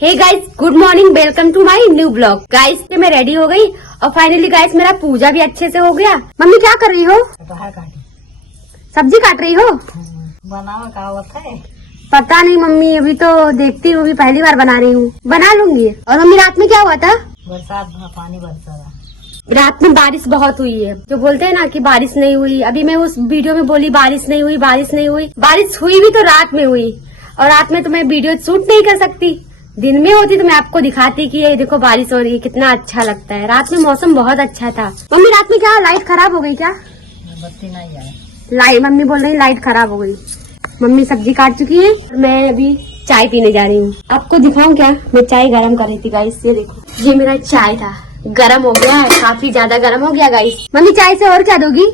Hey guys, good morning, welcome to my new blog. Guys मैं ready हो गई और फाइनली गाइस मेरा पूजा भी अच्छे से हो गया। मम्मी क्या कर रही हो? सब्जी काट रही हो? बनावा का होता है पता नहीं मम्मी, अभी तो देखती हूँ, पहली बार बना रही हूँ, बना लूंगी। और मम्मी रात में क्या हुआ था? बरसात पानी बरसा रहा। रात में बारिश बहुत हुई है। जो बोलते हैं ना कि बारिश नहीं हुई, अभी मैं उस वीडियो में बोली बारिश नहीं हुई, बारिश नहीं हुई। बारिश हुई भी तो रात में हुई, और रात में तो मैं वीडियो शूट नहीं कर सकती। दिन में होती तो मैं आपको दिखाती कि ये देखो बारिश हो रही है, कितना अच्छा लगता है। रात में मौसम बहुत अच्छा था। मम्मी रात में क्या लाइट खराब हो गई क्या? बत्ती नहीं आए। लाइट मम्मी बोल रही लाइट खराब हो गई। मम्मी सब्जी काट चुकी है, मैं अभी चाय पीने जा रही हूँ। आपको दिखाऊं क्या? मैं चाय गरम कर रही थी गाइस, ये देखो, ये मेरा चाय था, गरम हो गया, काफी ज्यादा गरम हो गया गाइस। मम्मी चाय से और क्या दोगी?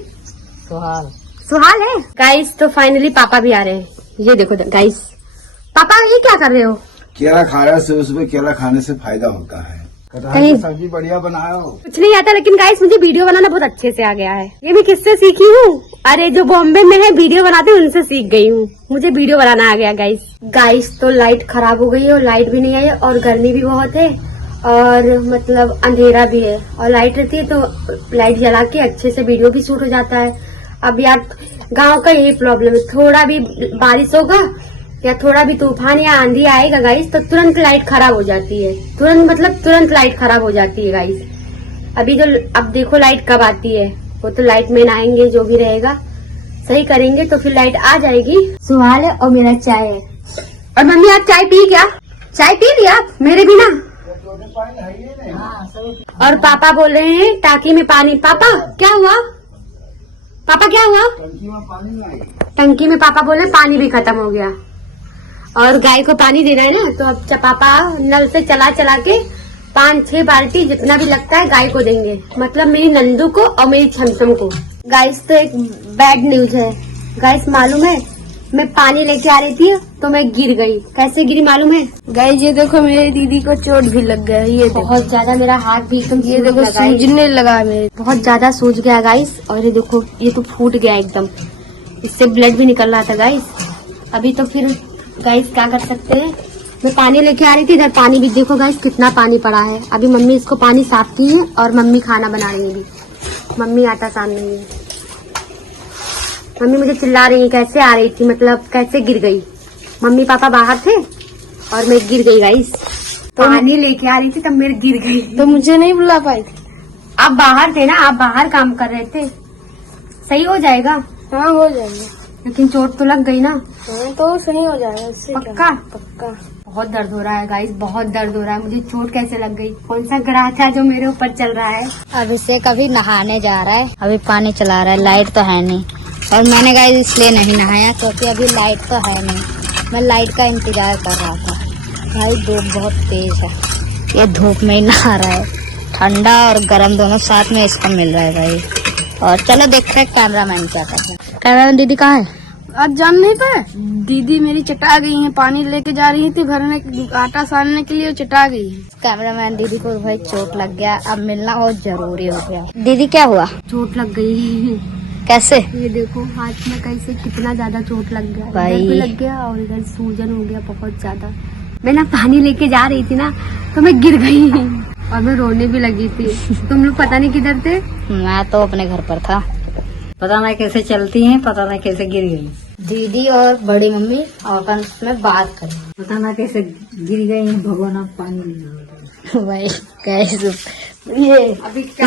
सुहाल सुहाल है गाइस। तो फाइनली पापा भी आ रहे हैं, ये देखो गाइस। पापा ये क्या कर रहे हो? केला खा रहा है, सुबह सुबह केला खाने से फायदा होता है। कटहल की सब्जी बढ़िया बनाया हो। कुछ नहीं आता, लेकिन गाइस मुझे वीडियो बनाना बहुत अच्छे से आ गया है। ये मैं किससे सीखी हूँ? अरे जो बॉम्बे में है वीडियो बनाते हैं उनसे सीख गई हूँ। मुझे वीडियो बनाना आ गया गाइस। तो लाइट खराब हो गई है और लाइट भी नहीं आई, और गर्मी भी बहुत है, और मतलब अंधेरा भी है। और लाइट रहती है तो लाइट जला के अच्छे से वीडियो भी शूट हो जाता है। अब यार गाँव का यही प्रॉब्लम है, थोड़ा भी बारिश होगा या थोड़ा भी तूफान या आंधी आएगा गाइस तो तुरंत लाइट खराब हो जाती है। तुरंत लाइट खराब हो जाती है गाइस। अभी जो अब देखो लाइट कब आती है, वो तो लाइट मैन आएंगे, जो भी रहेगा सही करेंगे तो फिर लाइट आ जाएगी। सुहाल है और मेरा चाय है। और मम्मी आप चाय पी क्या? चाय पी लिया आप मेरे बिना? और पापा बोल रहे हैं टाकी में पानी। पापा क्या हुआ? पापा क्या हुआ? टंकी में पानी नहीं। टंकी में पापा बोले पानी भी खत्म हो गया, और गाय को पानी देना है ना, तो अब पापा नल से चला चला के 5-6 बाल्टी जितना भी लगता है गाय को देंगे, मतलब मेरी नंदू को और मेरी छमछम को। गाइस तो एक बैड न्यूज है गाइस, मालूम है मैं पानी लेके आ रही थी तो मैं गिर गई। कैसे गिरी मालूम है गाइस? ये देखो मेरी दीदी को चोट भी लग गया है। ये बहुत ज्यादा, मेरा हाथ भी एकदम ये देखो सूजने लगा मेरे, बहुत ज्यादा सूज गया गाइस। और ये देखो ये तो फूट गया एकदम, इससे ब्लड भी निकल रहा था गाइस। अभी तो फिर गाइस क्या कर सकते हैं, मैं पानी लेके आ रही थी, इधर पानी भी देखो गाइस कितना पानी पड़ा है। अभी मम्मी इसको पानी साफ की है और मम्मी खाना बना रही है। मम्मी आटा सान रही है। मम्मी मुझे चिल्ला रही है, कैसे आ रही थी, मतलब कैसे गिर गई। मम्मी पापा बाहर थे और मैं गिर गई गाइस। पानी लेके आ रही थी तब मेरे गिर गई। तो मुझे नहीं बुला पाई थी? आप बाहर थे ना, आप बाहर काम कर रहे थे। सही हो जाएगा? हाँ हो जाएगा, लेकिन चोट तो लग गई ना। हाँ तो सही हो जाएगा, इससे क्या? पक्का? पक्का। बहुत दर्द हो रहा है गाइस, बहुत दर्द हो रहा है। मुझे चोट कैसे लग गई? कौन सा ग्रह था जो मेरे ऊपर चल रहा है? अभिषेक अभी नहाने जा रहा है, अभी पानी चला रहा है, लाइट तो है नहीं। और मैंने गाइस इसलिए नहीं नहाया क्योंकि अभी लाइट तो है नहीं, मैं लाइट का इंतजार कर रहा था। भाई धूप बहुत तेज है, ये धूप में ही नहा रहा है। ठंडा और गर्म दोनों साथ में इसको मिल रहा है भाई। और चलो देखते हैं कैमरामैन क्या करते हैं। कैमरामैन दीदी कहाँ है? आज जान नहीं पाए, दीदी मेरी चटा गई है। पानी लेके जा रही थी भरने, आटा सानने के लिए, चटा गई है। कैमरामैन दीदी को भाई चोट लग गया, अब मिलना बहुत जरूरी हो गया। दीदी क्या हुआ? चोट लग गई। कैसे? ये देखो हाथ में कैसे कितना ज्यादा चोट लग गया। भाई। इधर भी लग गया और इधर सूजन हो गया बहुत ज्यादा। मैं ना पानी लेके जा रही थी ना तो मैं गिर गई और मैं रोने भी लगी थी। तुम लोग पता नहीं किधर थे? मैं तो अपने घर पर था। पता नहीं कैसे चलती हैं, पता नहीं कैसे गिर गई। दीदी और बड़ी मम्मी आपस में बात करें। पता नहीं कैसे गिर गई हैं, भगवान आप पानी नहीं। भाई कैसे ये अभी क्या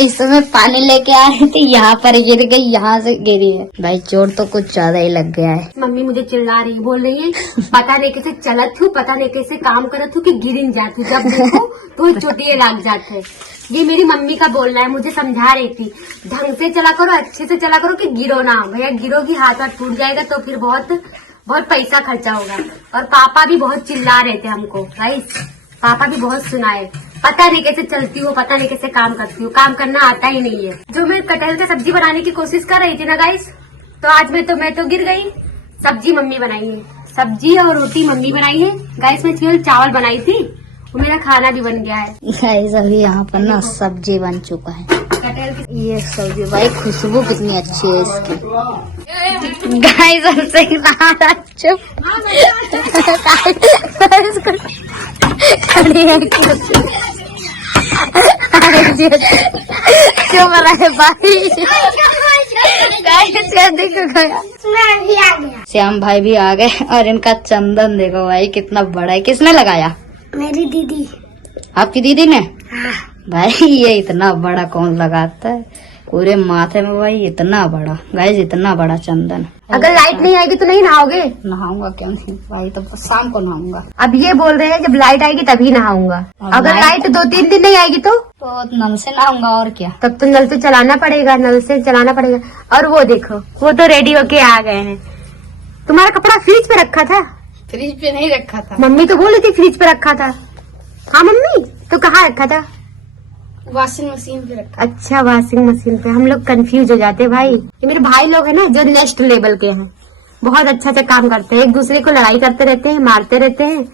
इसमें पानी लेके आ रही थी, यहाँ पर गिर गई, यहाँ से गिरी है। भाई चोट तो कुछ ज्यादा ही लग गया है। मम्मी मुझे चिल्ला रही, बोल रही है पता नहीं कैसे चलत हूँ, पता नहीं कैसे काम करत हूँ कि गिर जाती, जब देखो तो चोटिये लग जाते। ये मेरी मम्मी का बोलना है, मुझे समझा रही थी ढंग से चला करो, अच्छे से चला करो कि गिरो ना। भैया गिरोगी हाथ वाथ टूट जाएगा तो फिर बहुत पैसा खर्चा होगा। और पापा भी बहुत चिल्ला रहे थे हमको गाइस, पापा भी बहुत सुनाए, पता नहीं कैसे चलती हो, पता नहीं कैसे काम करती हो, काम करना आता ही नहीं है। जो मैं कटहल का सब्जी बनाने की कोशिश कर रही थी ना गाइस, तो आज मैं तो गिर गई। सब्जी मम्मी बनाई है, सब्जी और रोटी मम्मी बनाई है गाइस। मैं केवल चावल बनाई थी, वो मेरा खाना भी बन गया है गाइस। अभी यहाँ पर ना सब्जी बन चुका है, कटहल की। ये सब्जी भाई खुशबू कितनी अच्छी है इसकी। गाइस हमसे चुप। खड़ी है क्यों बना है भाई? देखो गया श्याम भाई भी आ गए और इनका चंदन देखो भाई कितना बड़ा है। किसने लगाया? मेरी दीदी। आपकी दीदी ने? भाई ये इतना बड़ा कौन लगाता है पूरे माथे में भाई, इतना बड़ा गाइस, इतना बड़ा चंदन। अगर लाइट नहीं आएगी तो नहीं नहाओगे? नहाऊंगा क्यों नहीं भाई, तो शाम को नहाऊंगा। अब ये बोल रहे हैं जब लाइट आएगी तभी नहाऊंगा। अगर लाइट 2-3 दिन नहीं आएगी तो नल से नहाऊंगा और क्या। तब तो नल तो चलाना पड़ेगा, नल से चलाना पड़ेगा। और वो देखो वो तो रेडी होके आ गए हैं। तुम्हारा कपड़ा फ्रिज पे रखा था? फ्रिज पे नहीं रखा था, मम्मी तो बोल रही थी फ्रिज पे रखा था। हाँ मम्मी, तो कहाँ रखा था? वॉशिंग मशीन पे रखा। अच्छा वॉशिंग मशीन पे। हम लोग कंफ्यूज हो जाते हैं भाई। ये मेरे भाई लोग हैं ना जो नेक्स्ट लेवल के हैं, बहुत अच्छा अच्छा काम करते हैं, एक दूसरे को लड़ाई करते रहते हैं, मारते रहते हैं।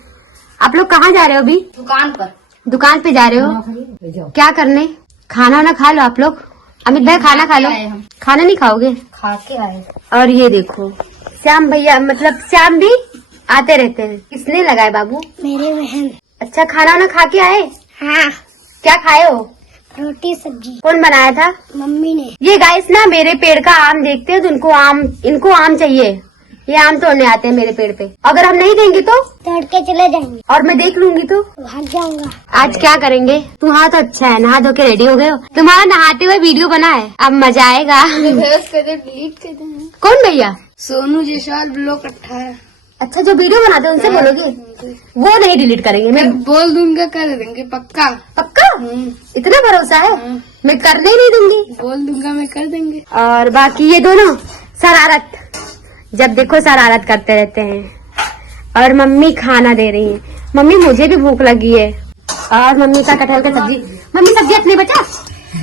आप लोग कहाँ जा रहे हो अभी? दुकान पर। दुकान पे जा रहे हो? क्या करने? खाना ना खा लो आप लोग। अमित भाई खाना खा लो। खाना नहीं खाओगे? खा के आए। और ये देखो श्याम भैया, मतलब श्याम भी आते रहते हैं। किसने लगाए बाबू? मेरे बहन। अच्छा खाना ना खा के आए? हाँ, क्या खाए हो? रोटी सब्जी। कौन बनाया था? मम्मी ने। ये गाइस ना मेरे पेड़ का आम देखते हैं तो इनको आम चाहिए। ये आम तोड़ने आते हैं मेरे पेड़ पे। अगर हम नहीं देंगे तो तोड़ के चले जाएंगे और मैं देख लूंगी तो भाग जाऊंगा। आज क्या करेंगे? तुम्हारा तो अच्छा है, नहा धो के रेडी हो गए हो। तुम्हारा नहाते हुए वीडियो बना है, अब मजा आएगा। डिलीट कर दें। कौन भैया? सोनू जयसवाल ब्लॉक 18। अच्छा जो वीडियो बनाते हैं उनसे बोलोगे? वो नहीं डिलीट करेंगे। मैं बोल दूंगा, कर देंगे पक्का। पक्का? इतना भरोसा है? मैं करने ही नहीं दूंगी। बोल दूंगा मैं, कर देंगे। और बाकी ये दोनों शरारत, जब देखो शरारत करते रहते हैं। और मम्मी खाना दे रही है। मम्मी मुझे भी भूख लगी है। और मम्मी का कटहल का सब्जी। मम्मी सब्जी अपने बचा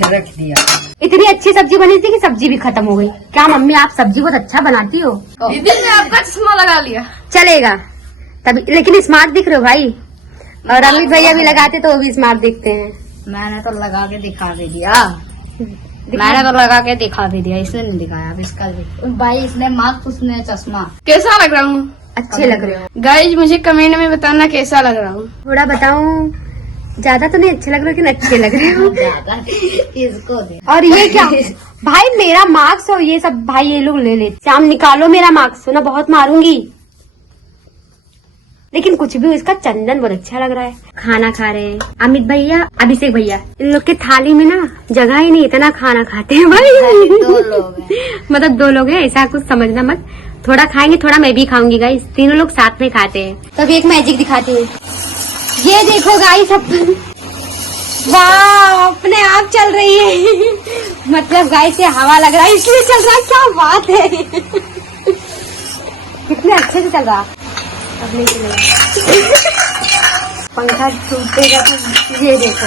रख दिया। इतनी अच्छी सब्जी बनी थी कि सब्जी भी खत्म हो गई। क्या मम्मी आप सब्जी बहुत अच्छा बनाती हो? दीदी ने आपका चश्मा लगा लिया। चलेगा तभी, लेकिन स्मार्ट दिख रहे हो भाई। और अमित भैया भी लगाते तो वो भी स्मार्ट दिखते हैं। मैंने तो लगा के दिखा भी दिया। मैंने तो लगा के दिखा भी दिया, इसने नहीं दिखाया। अब इसका भाई इसने मास्क, उसने चश्मा। कैसा लग रहा हूँ? अच्छे लग रहे हो। गाइज मुझे कमेंट में बताना कैसा लग रहा हूँ। थोड़ा बताऊं, ज्यादा तो नहीं अच्छे लग रहे लेकिन अच्छे लग रहे हो। इसको दे। और ये क्या भाई, मेरा मार्क्स और ये सब भाई ये लोग ले लेते। शाम निकालो मेरा मार्क्स, ना बहुत मारूंगी। लेकिन कुछ भी, इसका चंदन बहुत अच्छा लग रहा है। खाना खा रहे हैं अमित भैया, अभिषेक भैया। इन लोग के थाली में ना जगह ही नहीं, इतना खाना खाते हैं भाई। 2 लोग हैं। मतलब 2 लोग हैं, ऐसा कुछ समझना मत। थोड़ा खाएंगे, थोड़ा मैं भी खाऊंगी गाइस। तीनों लोग साथ में खाते हैं। तब एक मैजिक दिखाती हूँ। ये देखो गाइस, वाह अपने आप चल रही है। मतलब गाइस ये हवा लग रहा है इसलिए चल रहा है। क्या बात है। कितने अच्छे से चल रहा। अब नहीं चलेगा, पंखा टूटेगा तो। ये देखो,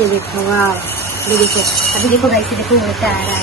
ये देखो, वाह ये देखो। अभी देखो गाइस, देखो होता आ रहा है।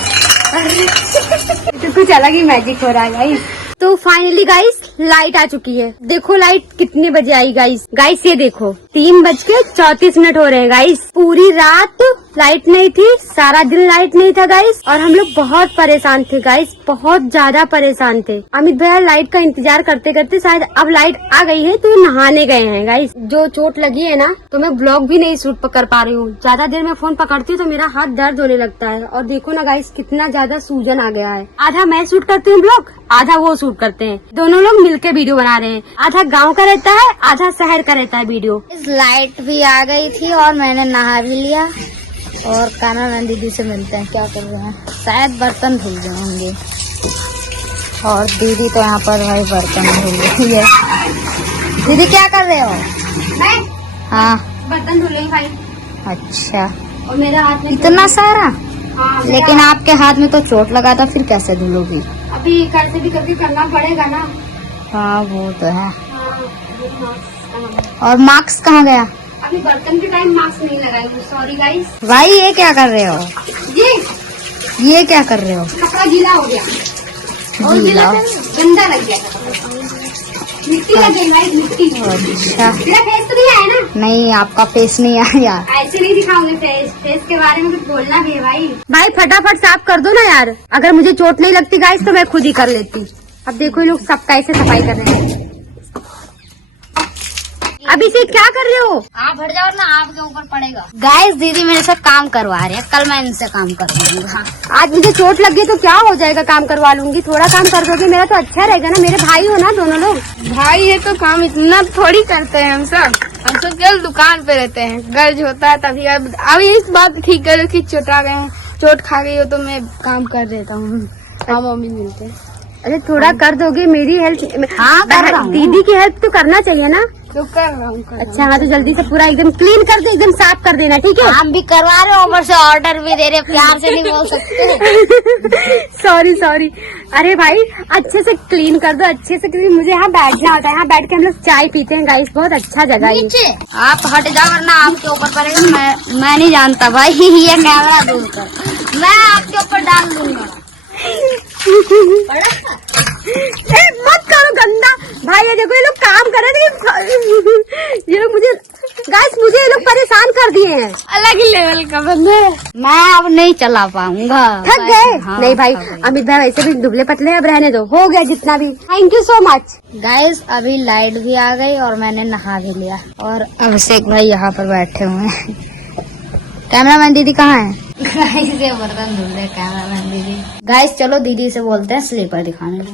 तो कुछ अलग ही मैजिक हो रहा है गाइस। तो फाइनली गाइस लाइट आ चुकी है। देखो लाइट कितने बजे आई गाइस। गाइस ये देखो 3:34 हो रहे हैं गाइस। पूरी रात लाइट नहीं थी, सारा दिन लाइट नहीं था गाइस। और हम लोग बहुत परेशान थे गाइस, बहुत ज्यादा परेशान थे। अमित भैया लाइट का इंतजार करते करते शायद अब लाइट आ गई है तो नहाने गए हैं गाइस। जो चोट लगी है ना, तो मैं ब्लॉग भी नहीं शूट कर पा रही हूँ। ज्यादा देर में फोन पकड़ती हूँ तो मेरा हाथ दर्द होने लगता है। और देखो ना गाइस कितना ज्यादा सूजन आ गया है। आधा मैं शूट करती हूँ ब्लॉग, आधा वो शूट करते हैं। दोनों लोग मिलकर वीडियो बना रहे हैं। आधा गांव का रहता है, आधा शहर का रहता है वीडियो। इस लाइट भी आ गई थी और मैंने नहा भी लिया। और कान्हा दीदी से मिलते हैं, क्या कर रहे हैं। शायद बर्तन धुल गए होंगे। और दीदी तो यहाँ पर भाई बर्तन धुल रही है। दीदी क्या कर रहे हो? मैं हाँ बर्तन धुल रही भाई। अच्छा, और मेरा हाथ में इतना सारा। हाँ, लेकिन आपके हाथ में तो चोट लगा था, फिर कैसे धुलोगी? अभी कैसे भी करके करना पड़ेगा ना। हाँ वो तो है। हाँ, और मार्क्स कहाँ गया? अभी बर्तन के टाइम मास्क नहीं लगाई हूँ, सॉरी गाइस। भाई ये क्या कर रहे हो? ये क्या कर रहे हो? कपड़ा गीला हो गया। और गीला? गंदा लग गया था। मिट्टी लग गई भाई, मिट्टी। अच्छा, मेरा फेस तो नहीं आया ना? नहीं आपका फेस नहीं आया। ऐसे नहीं दिखाऊंगी फेस। फेस के बारे में कुछ बोलना भी है भाई। भाई फटाफट साफ कर दो ना यार। अगर मुझे चोट नहीं लगती गाइस तो मैं खुद ही कर लेती। अब देखो ये लोग सब कैसे सफाई कर रहे हैं। अभिषेक क्या कर रहे हो? आप हट जाओ ना, आपके ऊपर पड़ेगा। गाइस दीदी मेरे से काम करवा रही है, कल मैं इनसे काम करवाऊंगा। आज मुझे चोट लग गई तो क्या हो जाएगा, काम करवा लूंगी। थोड़ा काम कर दोगे मेरा तो अच्छा रहेगा ना, मेरे भाई हो ना दोनों लोग। भाई है तो काम इतना थोड़ी करते हैं हम सब केवल दुकान पे रहते हैं। गर्ज होता है तभी। अब इस बात ठीक करो कि चोटा गए हैं, चोट खा गई हो तो मैं काम कर देता हूँ। हाँ मम्मी मिलते हैं। अरे थोड़ा कर दोगे मेरी हेल्प? हाँ, कर रहा हूँ। दीदी की हेल्प तो करना चाहिए ना। तो कर रहा हूँ। अच्छा हाँ, तो जल्दी से पूरा एकदम क्लीन कर दो, एकदम साफ कर देना, ठीक है? काम भी करवा रहे हो, ऊपर से ऑर्डर भी दे रहे, प्यार से नहीं बोल सकते। सॉरी। अरे भाई अच्छे से क्लीन कर दो, अच्छे से, क्योंकि मुझे यहाँ बैठना होता है। यहाँ बैठ के हम लोग चाय पीते हैं गाइस, बहुत अच्छा जगह है ये। नीचे आप हट जाओ वरना आपके ऊपर पड़ेगा। मैं नहीं जानता भाई, ये कैमरा दूर कर, मैं आपके ऊपर डाल दूंगा। मत करो गंदा भाई। ये देखो ये लोग काम कर रहे थे, ये लोग मुझे ये लोग परेशान कर दिए हैं। अलग ही लेवल का बंदा है। मैं अब नहीं चला पाऊंगा। थक गए? हाँ, नहीं भाई, थक गई। अमित भाई वैसे भी दुबले पतले, अब रहने दो, हो गया जितना भी। Thank you so much. Guys अभी लाइट भी आ गई और मैंने नहा भी लिया, और अभिषेक भाई यहाँ पर बैठे हुए हैं। कैमरामैन दीदी कहाँ है? गाइस ये बर्तन धुल रहे कैमरामैन दीदी। गाइस चलो दीदी से बोलते हैं स्लीपर दिखाने को।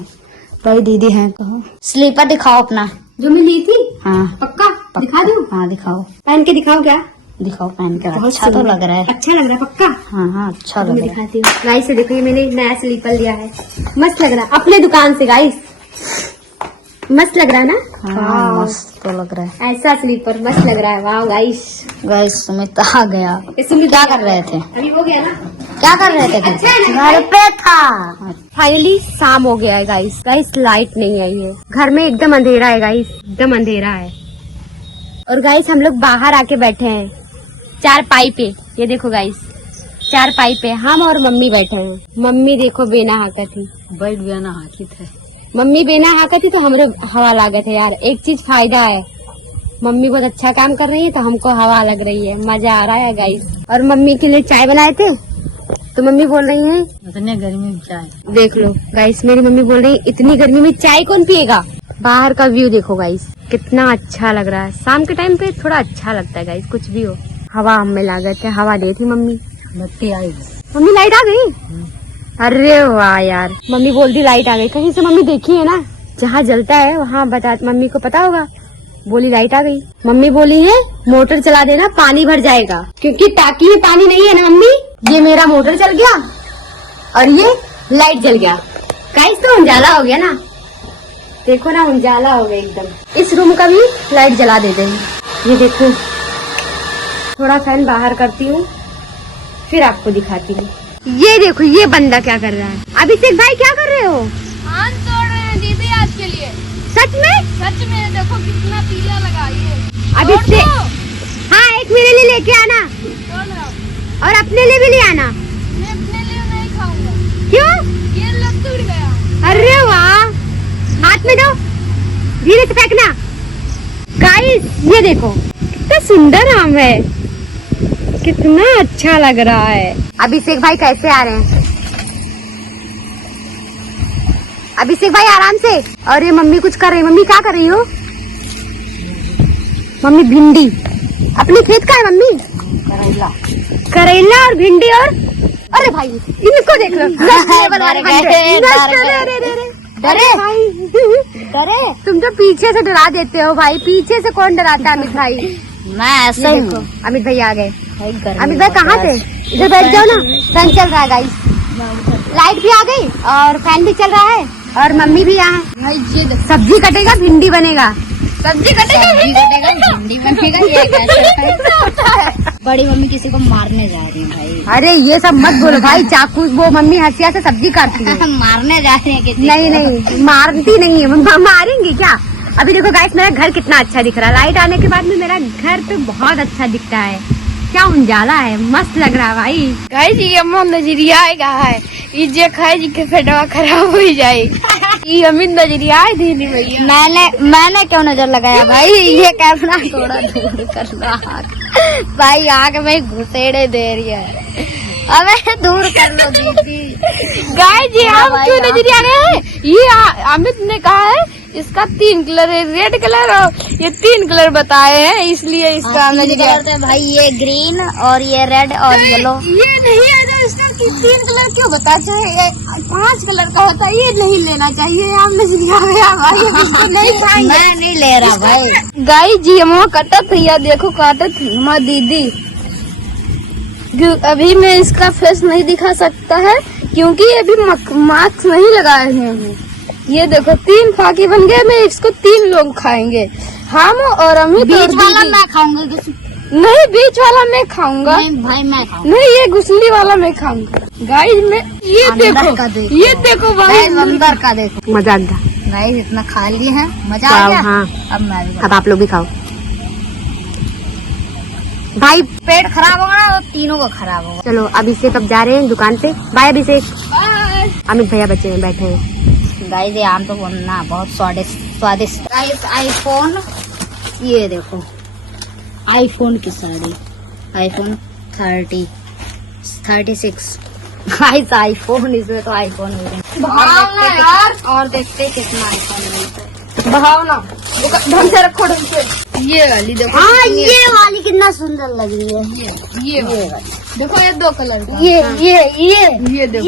भाई दीदी हैं कहो, स्लीपर दिखाओ अपना जो मैं ली थी। हाँ पक्का दिखा दूं? हाँ दिखाओ, पहन के दिखाओ। क्या दिखाओ पहन कर, बहुत अच्छा तो सुंदर। लग रहा है। अच्छा लग रहा है पक्का? हाँ हाँ अच्छा मैं लग रहा है। दिखाती हूँ गाइस। से देखो ये मैंने नया स्लीपर लिया है, मस्त लग रहा है, अपने दुकान से गाइस। मस्त लग रहा है ना? हाँ वाह, मस्त तो लग रहा है। ऐसा स्लीपर मस्त लग रहा है। वाह गाइस, गाइस सुमित आ गया। इसमें क्या कर रहे थे? अभी हो गया ना? क्या कर रहे थे? अच्छा है ना? घर पे था। फाइनली शाम हो गया है गाइस। लाइट नहीं आई है घर में, एकदम अंधेरा है गाइस, एकदम अंधेरा है। और गाइस हम लोग बाहर आके बैठे हैं चारपाई पे। ये देखो गाइस, चारपाई पे हम और मम्मी बैठे हैं। मम्मी देखो बेना हाका थी, बैठ गया ना हाथी थे। मम्मी बेना हाका थी तो हमरे हवा लागत है यार। एक चीज फायदा है, मम्मी बहुत अच्छा काम कर रही है तो हमको हवा लग रही है, मजा आ रहा है गाइस। और मम्मी के लिए चाय बनाए थे तो मम्मी बोल रही है इतने गर्मी में चाय। देख लो गाइस, मेरी मम्मी बोल रही है इतनी गर्मी में चाय कौन पिएगा। बाहर का व्यू देखो गाइस, कितना अच्छा लग रहा है। शाम के टाइम पे थोड़ा अच्छा लगता है गाइस, कुछ भी हो। हवा हमें लागत है, हवा दी थी मम्मी। बत्ती आई। मम्मी लाइट आ गई? अरे वाह यार, मम्मी बोल दी लाइट आ गई। कहीं से मम्मी देखी है ना, जहाँ जलता है वहाँ बता, मम्मी को पता होगा। बोली लाइट आ गई। मम्मी बोली है मोटर चला देना, पानी भर जाएगा, क्योंकि टाकी में पानी नहीं है ना मम्मी। ये मेरा मोटर चल गया और ये लाइट जल गया गाइस, तो उजाला हो गया ना। देखो ना, उजाला हो गया एकदम। इस रूम का भी लाइट जला देते हैं। ये देखो, थोड़ा फैन बाहर करती हूँ फिर आपको दिखाती हूँ। ये देखो ये बंदा क्या कर रहा है। अभिषेक भाई क्या कर रहे हो? आम तोड़ रहे हैं दीदी आज के लिए। सच में? सच में देखो कितना पीला लगा ये। अभिषेक हाँ, एक मेरे लिए लेके आना तोड़ रहा हूँ। और अपने लिए भी ले आना। मैं अपने लिए नहीं खाऊंगा, क्यों? ये लग टूट गया। अरे वाह, हाथ में दो, धीरे से फेंकना। गाइस ये देखो कितना सुंदर आम है, कितना अच्छा लग रहा है। अभिषेक भाई कैसे आ रहे हैं? अभिषेक भाई आराम से। और ये मम्मी कुछ कर रही है। मम्मी क्या कर रही हो? मम्मी भिंडी, अपने खेत का है मम्मी? करेला और भिंडी। और अरे भाई इनको देख लो, डरे भाई डरे। तुम तो पीछे से डरा देते हो भाई, पीछे से कौन डराता है? अमित भाई मैं ऐसे ही देखो, हूँ। अमित भाई आ गए। गर्मी अमित भाई कहाँ थे? इधर बैठ जाओ ना, फैन चल रहा है गाइस। लाइट भी आ गई और फैन भी चल रहा है और मम्मी भी यहाँ है। सब्जी कटेगा, भिंडी बनेगा। सब्जी कटेगा, भिंडी बनेगा। ये कैसे है? बड़ी मम्मी किसी को मारने जा रही है भाई। अरे ये सब मत बोलो भाई, चाकू वो मम्मी हंसिया से सब्जी काटती है। मारने जा रही है किसी नहीं नहीं, मारती नहीं है, मारेंगी क्या? अभी देखो गाइस, मेरा घर कितना अच्छा दिख रहा है। लाइट आने के बाद में मेरा घर तो बहुत अच्छा दिखता है। क्या उजाला है, मस्त लग रहा है भाई। गाइस ये अमन नजरिया आएगा है, ये जे खाए जी के पेटवा खराब हो जाए। ये अमित नजरिया है दीदी भैया। मैंने क्यों नजर लगाया भाई? ये कैमरा थोड़ा दूर कर लो भाई, आग में घुसेड़े दे रही है। अबे दूर कर लो दीदी। गाइस ये हम क्यों नजरिया गए हैं? ये अमित ने कहा है इसका 3 कलर है, रेड कलर और ये 3 कलर बताए हैं, इसलिए इसका भाई ये ग्रीन और ये रेड और येलो। ये नहीं है जो इसका 3 कलर क्यों बता, चाहे 5 कलर का होता है, ये नहीं लेना चाहिए। आपने सिखाया भाई, इसको नहीं खाएंगे। मैं नहीं ले रहा भाई। गाई जी हम कटत या देखो काटत हमारी दीदी। अभी मैं इसका फेस नहीं दिखा सकता है क्योंकि अभी मास्क नहीं लगाए हैं। ये देखो 3 फाकी बन गए, मैं इसको 3 लोग खाएंगे, हम और अमित और बीच वाला दीदी। मैं खाऊंगा। नहीं बीच वाला मैं खाऊंगा, नहीं भाई मैं खाऊंगा। नहीं ये घुसली वाला मैं खाऊंगा। गाइस में ये देखो भाई अंदर का देखो। मजा आ गया गाइस, इतना खा लिए हैं, मजा आ गया। हाँ अब मैं भी अब आप लोग भी खाओ भाई। पेट खराब होगा ना, तो तीनों का खराब होगा। चलो अभिषेक अब जा रहे हैं दुकान पे। बाय अभिषेक। अमित भैया बच्चे में बैठे हैं। गाइस ये आम तो बनना बहुत स्वादिष्ट। गाइस आईफोन, ये देखो आईफोन की साड़ी, आईफोन 36। गाइस आईफोन, इसमें तो आईफोन यार। और देखते कितना आईफोन मिलता है। भावना ढंग से रखो, ढंग से। ये वाली देखो, हाँ ये वाली कितना सुंदर लग रही है। ये देखो, ये 2 कलर का। ये देखो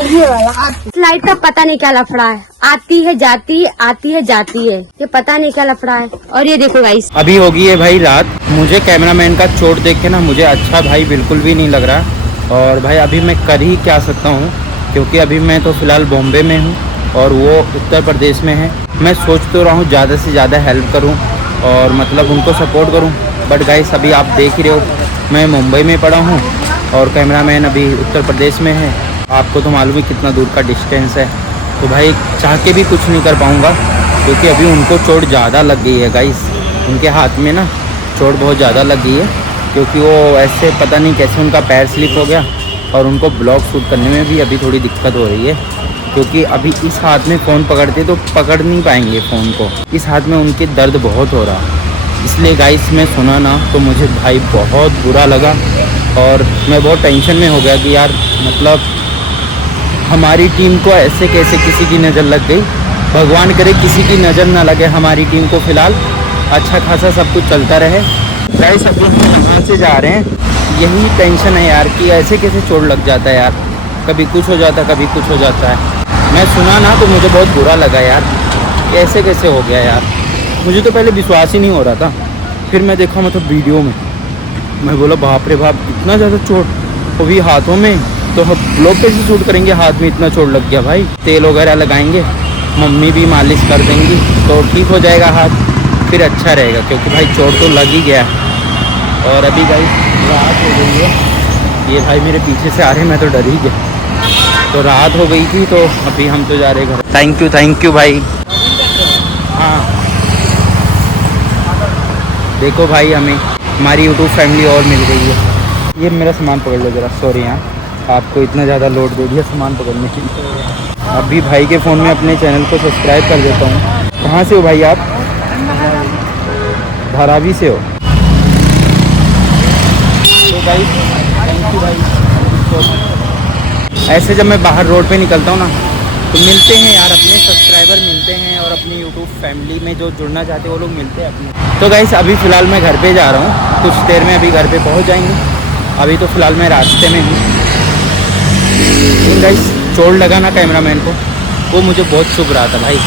ये वाला लाइट का पता नहीं क्या लफड़ा है, आती है जाती है, आती है जाती है, ये पता नहीं क्या लफड़ा है। और ये देखो गाइस, अभी होगी है भाई रात। मुझे कैमरामैन का चोट देख के ना मुझे अच्छा भाई बिल्कुल भी नहीं लग रहा। और भाई अभी मैं कर ही क्या सकता हूँ, क्योंकि अभी मैं तो फिलहाल बॉम्बे में हूँ और वो उत्तर प्रदेश में है। मैं सोच तो रहा हूँ ज़्यादा से ज़्यादा हेल्प करूँ और मतलब उनको सपोर्ट करूँ, बट गाइस अभी आप देख ही रहे हो मैं मुंबई में पड़ा हूँ और कैमरामैन अभी उत्तर प्रदेश में है। आपको तो मालूम है कितना दूर का डिस्टेंस है, तो भाई चाह के भी कुछ नहीं कर पाऊँगा, क्योंकि अभी उनको चोट ज़्यादा लग गई है गाइस। उनके हाथ में ना चोट बहुत ज़्यादा लग गई है, क्योंकि वो ऐसे पता नहीं कैसे उनका पैर स्लिप हो गया और उनको ब्लॉग शूट करने में भी अभी थोड़ी दिक्कत हो रही है, क्योंकि अभी इस हाथ में फ़ोन पकड़ते तो पकड़ नहीं पाएंगे फ़ोन को। इस हाथ में उनके दर्द बहुत हो रहा, इसलिए गाइस मैं सुना ना तो मुझे भाई बहुत बुरा लगा और मैं बहुत टेंशन में हो गया कि यार मतलब हमारी टीम को ऐसे कैसे किसी की नज़र लग गई। भगवान करे किसी की नज़र ना लगे हमारी टीम को, फिलहाल अच्छा खासा सब कुछ चलता रहे। गाइस अभी वहाँ से जा रहे हैं, यही टेंशन है यार कि ऐसे कैसे चोट लग जाता है यार, कभी कुछ हो जाता कभी कुछ हो जाता है। मैं सुना ना तो मुझे बहुत बुरा लगा यार, कि ऐसे कैसे हो गया यार। मुझे तो पहले विश्वास ही नहीं हो रहा था, फिर मैं देखा मतलब वीडियो में, मैं बोला बाप रे बाप इतना ज़्यादा चोट, वो भी हाथों में। तो हम लोग कैसे शूट करेंगे, हाथ में इतना चोट लग गया भाई। तेल वगैरह लगाएंगे, मम्मी भी मालिश कर देंगी तो ठीक हो जाएगा हाथ, फिर अच्छा रहेगा, क्योंकि भाई चोट तो लग ही गया है। और अभी भाई रात हो गई है, ये भाई मेरे पीछे से आ रहे हैं, मैं तो डर ही गया। तो रात हो गई थी तो अभी हम तो जा रहे घर। थैंक यू भाई। हाँ देखो भाई हमें हमारी यूट्यूब फैमिली और मिल गई है। ये मेरा सामान पकड़ लो ज़रा, सॉरी हाँ आपको इतना ज़्यादा लोड दे दिया सामान पकड़ने के लिए। अभी भाई के फ़ोन में अपने चैनल को सब्सक्राइब कर देता हूँ। कहाँ से हो भाई आप? धारावी से हो? तो भाई थैंक यू भाई। ऐसे जब मैं बाहर रोड पे निकलता हूँ ना तो मिलते हैं यार, अपने सब्सक्राइबर मिलते हैं और अपनी यूट्यूब फैमिली में जो जुड़ना चाहते हैं वो लोग मिलते हैं अपने। तो गाइस अभी फ़िलहाल मैं घर पे जा रहा हूँ, कुछ देर में अभी घर पे पहुँच जाएंगे। अभी तो फ़िलहाल मैं रास्ते में हूँ। गाइस चोट लगा ना कैमरामैन को, वो मुझे बहुत चुभ रहा था भाई,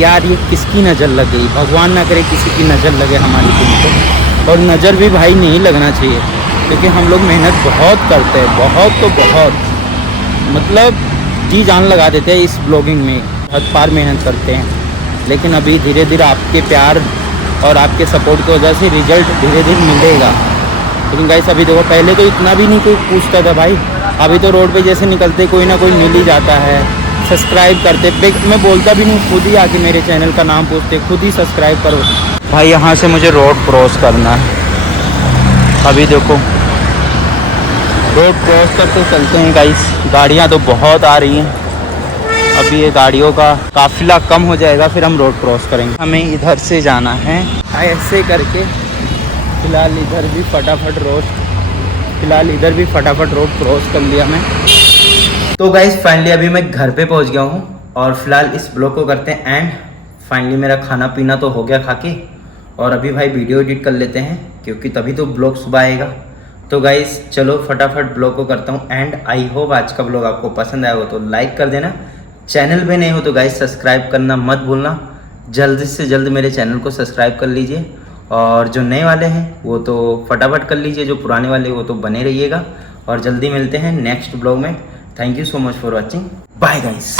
यार ये किसकी नज़र लग गई। भगवान ना करे किसी की नज़र लगे हमारी टीम को, और नज़र भी भाई नहीं लगना चाहिए, क्योंकि हम लोग मेहनत बहुत करते हैं, बहुत तो बहुत मतलब जी जान लगा देते हैं इस ब्लॉगिंग में, हद पार मेहनत करते हैं। लेकिन अभी धीरे धीरे आपके प्यार और आपके सपोर्ट की वजह से रिजल्ट धीरे धीरे मिलेगा। लेकिन गाइस अभी देखो, पहले तो इतना भी नहीं कोई पूछता था भाई, अभी तो रोड पे जैसे निकलते कोई ना कोई मिल ही जाता है, सब्सक्राइब करते। मैं बोलता भी नहीं, खुद ही आके मेरे चैनल का नाम पूछते, खुद ही सब्सक्राइब करो भाई। यहाँ से मुझे रोड क्रॉस करना है, अभी देखो रोड क्रॉस करते चलते हैं गाइस। गाड़ियाँ तो बहुत आ रही हैं, अभी ये गाड़ियों का काफिला कम हो जाएगा फिर हम रोड क्रॉस करेंगे। हमें इधर से जाना है ऐसे करके। फिलहाल इधर भी फटाफट रोड क्रॉस कर लिया मैं। तो गाइस फाइनली अभी मैं घर पे पहुंच गया हूँ और फिलहाल इस ब्लॉग को करते हैं एंड। फाइनली मेरा खाना पीना तो हो गया खा के, और अभी भाई वीडियो एडिट कर लेते हैं क्योंकि तभी तो ब्लॉग सुबह आएगा। तो गाइस चलो फटाफट ब्लॉग को करता हूँ एंड। आई होप आज का ब्लॉग आपको पसंद आया हो तो लाइक कर देना, चैनल पे नए हो तो गाइस सब्सक्राइब करना मत भूलना। जल्द से जल्द मेरे चैनल को सब्सक्राइब कर लीजिए, और जो नए वाले हैं वो तो फटाफट कर लीजिए, जो पुराने वाले वो तो बने रहिएगा। और जल्दी मिलते हैं नेक्स्ट ब्लॉग में। Thank you so much for watching, bye guys.